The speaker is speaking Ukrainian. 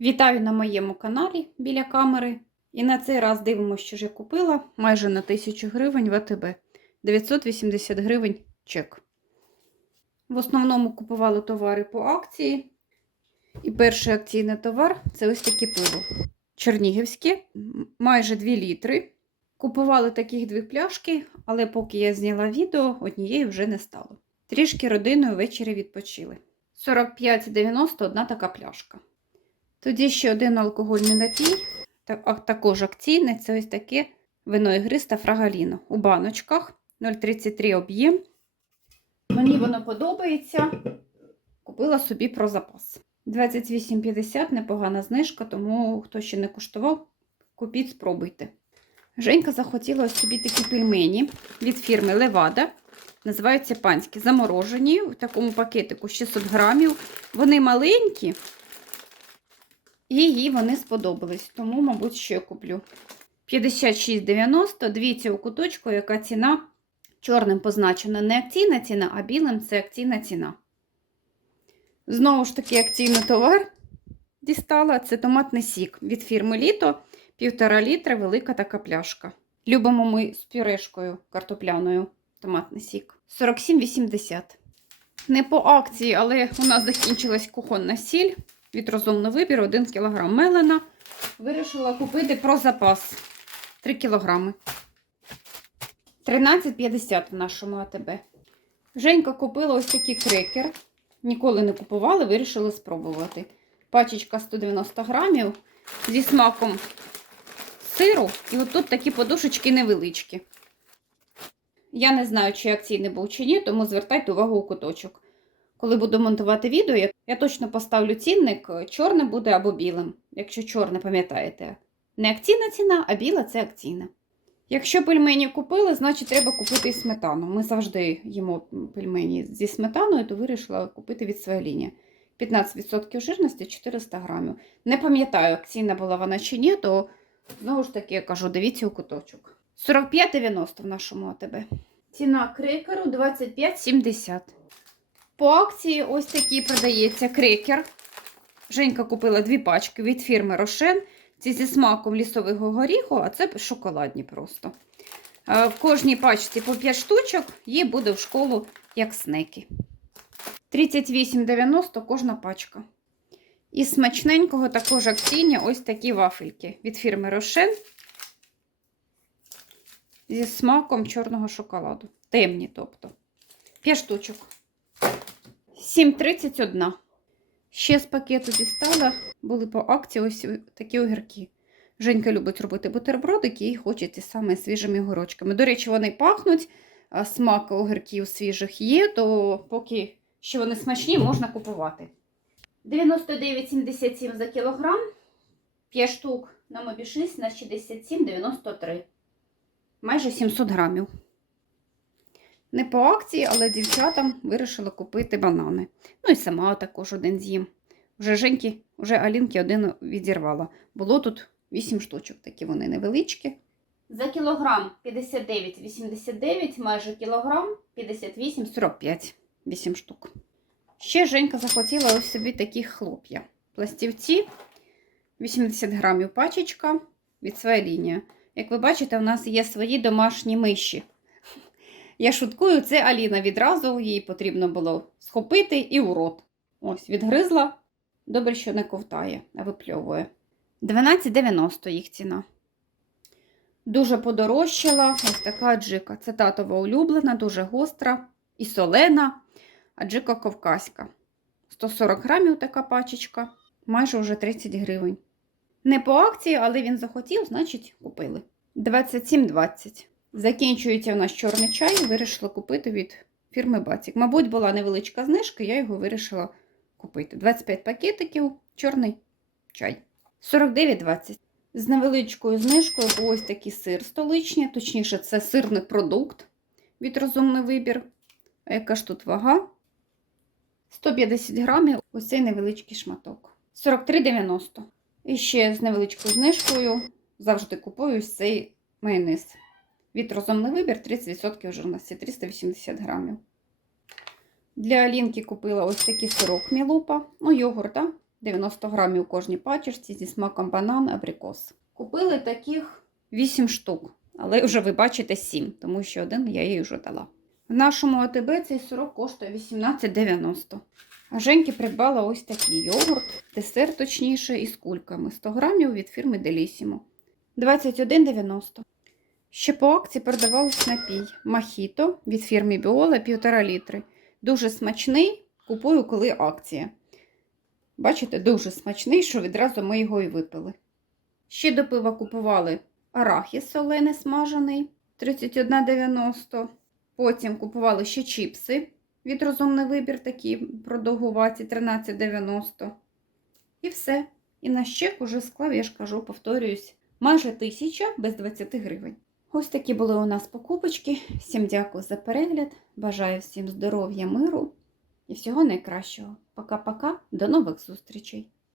Вітаю на моєму каналі біля камери. І на цей раз дивимося, що ж я купила майже на 1000 гривень в АТБ. 980 гривень чек. В основному купували товари по акції. І перший акційний товар це ось таке пиво. Чернігівське, майже 2 літри. Купували таких дві пляшки, але поки я зняла відео, однієї вже не стало. Трішки родиною ввечері відпочили. 45,90 одна така пляшка. Тоді ще один алкогольний напій, а також акційний це ось таке вино ігристе фрагаліно у баночках 0,33 об'єм. Мені воно подобається. Купила собі про запас. 28,50 непогана знижка, тому хто ще не куштував, купіть, спробуйте. Женька захотіла собі такі пельмені від фірми Левада. Називаються панські, заморожені в такому пакетику 600 грамів. Вони маленькі, і їй вони сподобались, тому, мабуть, ще куплю. 56,90. Дивіться у куточку, яка ціна чорним позначена. Не акційна ціна, а білим це акційна ціна. Знову ж таки, акційний товар дістала. Це томатний сік від фірми Літо. Півтора літра, велика така пляшка. Любимо ми з пюрешкою картопляною томатний сік. 47,80. Не по акції, але у нас закінчилась кухонна сіль від розумного вибіру 1 кг мелена. Вирішила купити про запас 3 кг. 13,50 в нашому АТБ. Женька купила ось такий крекер. Ніколи не купували, вирішили спробувати. Пачечка 190 грамів зі смаком сиру. І отут такі подушечки невеличкі. Я не знаю, чи акційний був чи ні, тому звертайте увагу у куточок. Коли буду монтувати відео, я- точно поставлю цінник, чорне буде або білим. Якщо чорне, пам'ятаєте, не акційна ціна, а біла це акційна. Якщо пельмені купили, значить треба купити і сметану. Ми завжди їмо пельмені зі сметаною, то вирішила купити від своєї лінії. 15% жирності 400 грамів. Не пам'ятаю, акційна була вона чи ні, то знову ж таки я кажу, дивіться у куточок. 45,90 в нашому АТБ. Ціна крекеру 25,70. По акції ось такий продається крекер. Женька купила дві пачки від фірми Рошен. Ці зі смаком лісового горіху, а це шоколадні просто. Е, В кожній пачці по 5 штучок їй буде в школу як снеки. 38,90 кожна пачка. І смачненького також акційні ось такі вафельки від фірми Рошен зі смаком чорного шоколаду. Темні, тобто. 5 штучок. 7,31. Ще з пакету дістала, були по акції ось такі огірки. Женька любить робити бутербродики і хочеться саме свіжими огірочками. До речі, вони пахнуть, а смак огірків свіжих є, то поки ще вони смачні, можна купувати. 99,77 за кілограм. 5 штук на мобішись на 67,93. Майже 700 грамів. Не по акції, але дівчатам вирішила купити банани. Ну і сама також один з'їм. Вже Женьки, вже Алінки один відірвала. Було тут 8 штучок, такі вони невеличкі. За кілограм 59,89, майже кілограм 58,45. 8 штук. Ще Женька захотіла ось собі такі хлоп'я. Пластівці 80 грамів пачечка від своєї лінії. Як ви бачите, у нас є свої домашні миші. Я шуткую, це Аліна відразу, їй потрібно було схопити і у рот. Ось, відгризла. Добре, що не ковтає, а випльовує. 12,90 їх ціна. Дуже подорожчала ось така аджика. Це татова улюблена, дуже гостра і солена. Аджика кавказька. 140 грамів така пачечка, майже вже 30 гривень. Не по акції, але він захотів, значить купили. 27,20. Закінчується у нас чорний чай, вирішила купити від фірми Бацік. Мабуть, була невеличка знижка, я його вирішила купити. 25 пакетиків, чорний чай. 49,20. З невеличкою знижкою ось такий сир столичний, точніше, це сирний продукт від розумний вибір. А яка ж тут вага? 150 грамів, ось цей невеличкий шматок. 43,90. І ще з невеличкою знижкою завжди купую ось цей майонез. Від розумний вибір 30% жирності 380 грамів. Для Алінки купила ось такий сирок Мілупа, ну, йогурт, 90 грамів у кожній пачечці зі смаком банан, абрикос. Купили таких 8 штук, але вже ви бачите 7, тому що один я їй вже дала. В нашому АТБ цей сирок коштує 18,90. А Женьки придбала ось такий йогурт, десерт точніше, із кульками 100 грамів від фірми Делісімо. 21,90. Ще по акції продавалось напій Махіто від фірми Біола 1,5 літри. Дуже смачний, купую, коли акція. Бачите, дуже смачний, що відразу ми його і випили. Ще до пива купували арахіс солений смажений 31,90. Потім купували ще чіпси від розумний вибір, такі продовгуваті 13,90. І все. І наш чек уже склав, я ж кажу, повторююсь, майже тисяча без 20 гривень. Ось такі були у нас покупочки. Всім дякую за перегляд. Бажаю всім здоров'я, миру і всього найкращого. Пока-пока, до нових зустрічей!